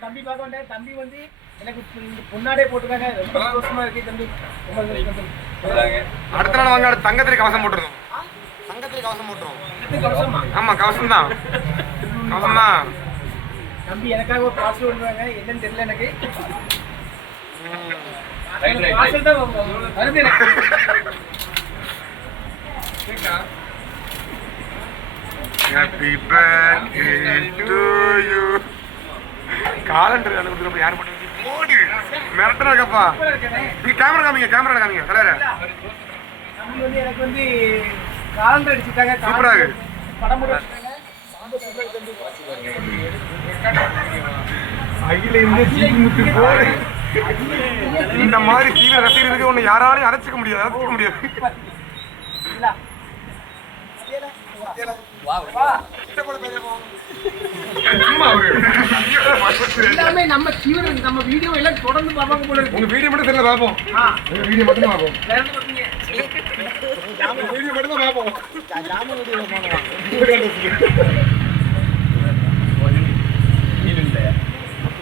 தம்பி பார்க்க தம்பி வந்து எனக்கு இப்ப இந்த பொன்னாடே போட்டுருக்காங்க ரொம்ப சந்தோஷமா இருக்கு தம்பி அடுத்த நாள் வாங்க. அடுத்த தங்கத்திரி கவசம் போட்டுருந்தோம் தங்கத்திரி கவசம் போட்டுருவோம் இது ஆமா கவசம் தான் கவசம் தான் தம்பி எனக்காக ஒரு பார்சல் பண்ணுவாங்க என்னன்னு தெரியல எனக்கு பார்சல் தான் வருது எனக்கு happy birthday to you calendar அனுப்புறது யார் பண்ணுறது மோடி மிரட்டனா இருக்கப்பா சூப்பரா கேமரா காமிங்க கேமரா காமிங்க தலைவர தம்பி வந்து எனக்கு வந்து காலண்டர் அடிச்சுட்டாங்க சூப்பரா இருக்கு. படம் போட்டு வச்சிருக்காங்க. ரொம்ப சூப்பரா இருக்கு தம்பி. அகில இந்திய ஜீமுத்து போடு இந்த மாதிரி தீவிர ரசிகர்களுக்கு ஒன்று யாராலையும் அரைச்சிக்க முடியாது அரைச்சிக்க முடியாது எல்லாமே நம்ம தீவிர நம்ம வீடியோ எல்லாம் தொடர்ந்து பார்ப்பாங்க போல இருக்கு. உங்க வீடியோ மட்டும் தெரியல பார்ப்போம். ஆ, உங்க வீடியோ மட்டும் பார்த்தீங்க? வீடியோ மட்டும் தான் பார்ப்போம். ஜாம வீடியோ